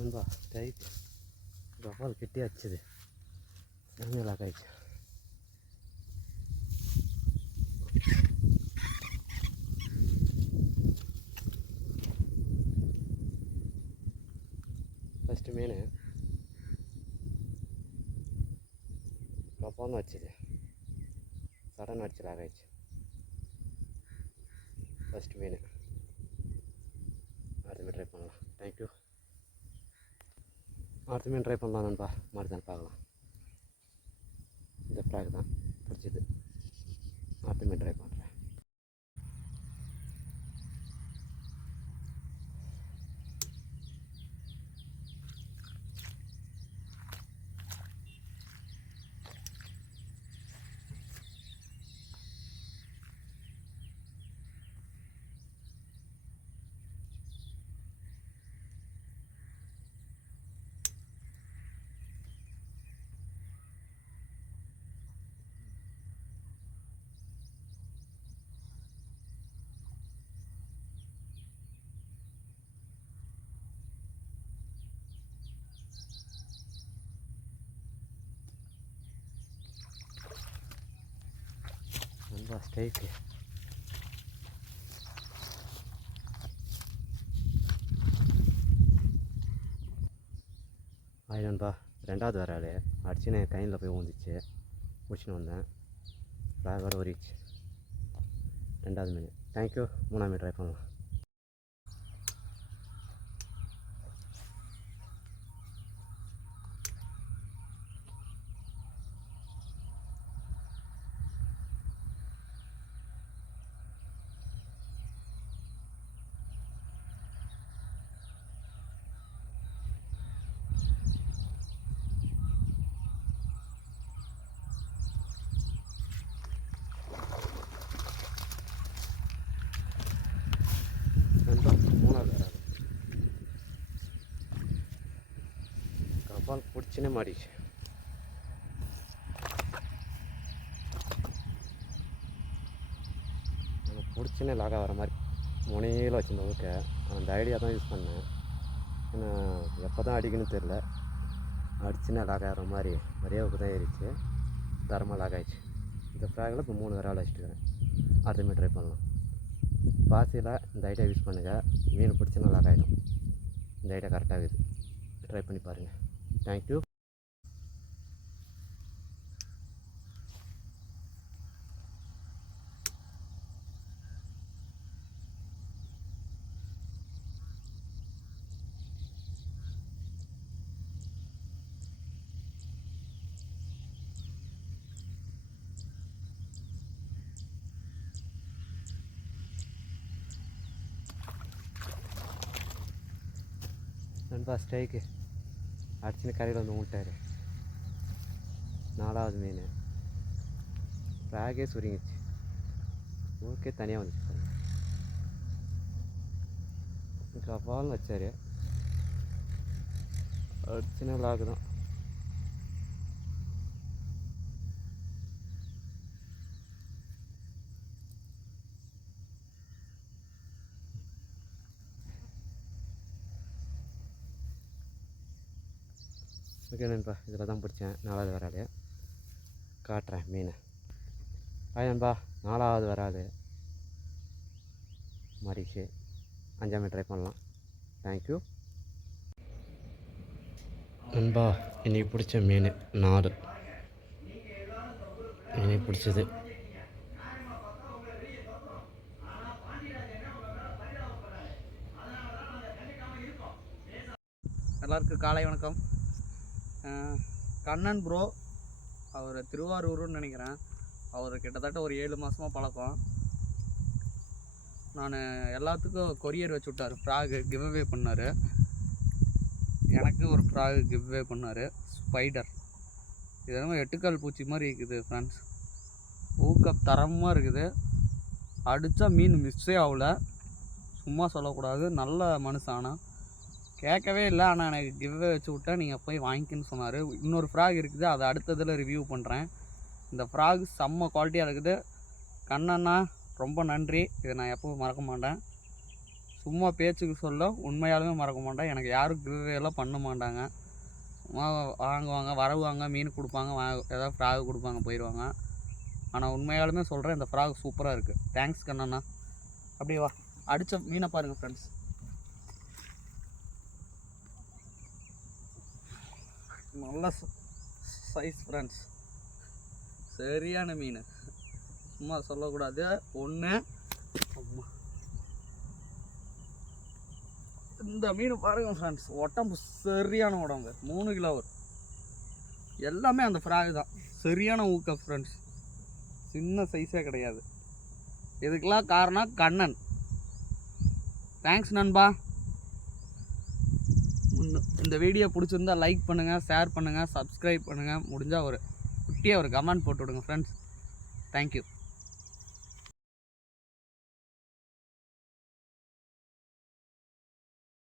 நண்பா டைட் கபால் கெட்டி வச்சுது நல்லா காய்ச்சி ஃபஸ்ட்டு மீன் கபால்னு வச்சுது சடன் அடிச்சு லாகாயிடுச்சு ஃபஸ்ட்டு மீன் அடுத்த மீன் ட்ரை பண்ணலாம். தேங்க்யூ. அடுத்த மீன் ட்ரை பண்ணலாம் நண்பா. மறுதான் பார்க்கலாம். இந்த ஃப்ராக் தான் பிடிச்சிது. அடுத்த மீன் ட்ரை பண்ணுறேன். நண்பா ஸ்ட்ரைக்கு ஆய் நண்பா. ரெண்டாவது வர ஆள் அடிச்சுன்னு என் கையில் போய் ஊந்துச்சு. முடிச்சுன்னு வந்தேன். ஃப்ளாகோட ஓடிச்சு. ரெண்டாவது மீன். தேங்க்யூ. மூணாவது மீன் ட்ரை பண்ணலாம். மூணாவது வராது கபால் பிடிச்சினே மாறிச்சு. பிடிச்சினே லாகா வர மாதிரி முனையில் வச்சுருந்த ஓகே. அந்த ஐடியா தான் யூஸ் பண்ணேன். ஏன்னா எப்போ தான் அடிக்கணும்னு தெரில. அடிச்சுன்னா லாக் ஆகிற மாதிரி ஒரே ஓக்கு தான் ஏறிச்சு. தரமாக லாக் ஆகிடுச்சு. இந்த ஃப்ராகில் இப்போ 3 விரால் வச்சுட்டுக்கிறேன். அடுத்த மீன் ட்ரை பண்ணலாம். பாசியில் இந்த ஐடியா யூஸ் பண்ணுங்கள். மீன் பிடிச்சினா லாக் ஆகிடும். இந்த ஐடியா கரெக்டாக இருக்குது. ட்ரை பண்ணி பாருங்கள். தேங்க்யூ. நண்பா ஸ்ட்ரைக்கு அடிச்சுன்னு கரையில் வந்து விட்டார். 4வது மீன் ஃப்ராகே சுருங்கிச்சு. ஓகே தனியாக வந்துச்சு பாருங்க. கபால்னு வச்சார். அடிச்சுன்னா லாகு தான். ஓகே நண்பா, இதில் தான் பிடிச்சேன். 4வது வராது காட்டுறேன் மீன். நண்பா 4வது வராது மாறிச்சு. 5ஆம் மீன் ட்ரை பண்ணலாம். தேங்க்யூ. நண்பா இன்றைக்கி பிடிச்ச மீன் 4 இன்றைக்கி பிடிச்சது. எல்லாருக்கும் காலை வணக்கம். கண்ணன் ப்ரோ, அவர் திருவாரூர்னு நினைக்கிறேன். அவர் கிட்டத்தட்ட ஒரு 7 மாதமாக பழக்கம். நான் எல்லாத்துக்கும் கொரியர் வச்சு விட்டார். ஃப்ராகு கிவ்அவே பண்ணார். எனக்கு ஒரு ஃப்ராகு கிவ்அவே பண்ணார். ஸ்பைடர். இதெல்லாம் 8 பூச்சி மாதிரி இருக்குது ஃப்ரெண்ட்ஸ். ஊக்கப் தரமாக இருக்குது. அடித்தா மீன் மிஸ்ஸே ஆகல. சும்மா சொல்லக்கூடாது. நல்ல மனுஷானா கேட்கவே இல்லை. ஆனால் எனக்கு கிவ்வே வச்சு விட்டா நீங்கள் போய் வாங்கிக்கின்னு சொன்னார். இன்னொரு ஃப்ராக் இருக்குது, அதை அடுத்ததில் ரிவ்யூ பண்ணுறேன். இந்த ஃப்ராக் செம்ம குவாலிட்டியாக இருக்குது. கண்ணண்ணா ரொம்ப நன்றி. இதை நான் எப்பவும் மறக்க மாட்டேன். சும்மா பேச்சுக்கு சொல்ல உண்மையாலுமே மறக்க மாட்டேன். எனக்கு யாரும் கிவ்வே எல்லாம் பண்ண மாட்டாங்க. சும்மா வாங்குவாங்க, வரவுவாங்க, மீன் கொடுப்பாங்க, ஏதாவது ஃப்ராக் கொடுப்பாங்க, போயிடுவாங்க. ஆனால் உண்மையாலுமே சொல்கிறேன், இந்த ஃப்ராக் சூப்பராக இருக்குது. தேங்க்ஸ் கண்ணண்ணா. அப்படியே வா, அடித்த மீனை பாருங்கள் ஃப்ரெண்ட்ஸ். நல்ல சைஸ் ஃப்ரெண்ட்ஸ், சரியான மீன். சும்மா சொல்லக்கூடாது. ஒன்று இந்த மீன் பாருங்கள் ஃப்ரெண்ட்ஸ், உடம்பு சரியான உடம்பு, 3 கிலோ வரும். எல்லாமே அந்த ஃப்ராக் தான். சரியான ஊக்கம் ஃப்ரெண்ட்ஸ், சின்ன சைஸே கிடையாது. இதுக்கெல்லாம் காரணம் கண்ணன். தேங்க்ஸ் நண்பா. இந்த வீடியோ பிடிச்சிருந்தா லைக் பண்ணுங்கள், ஷேர் பண்ணுங்கள், சப்ஸ்கிரைப் பண்ணுங்கள். முடிஞ்சால் ஒரு குட்டியாக ஒரு கமெண்ட் போட்டு விடுங்க ஃப்ரெண்ட்ஸ். தேங்க்யூ.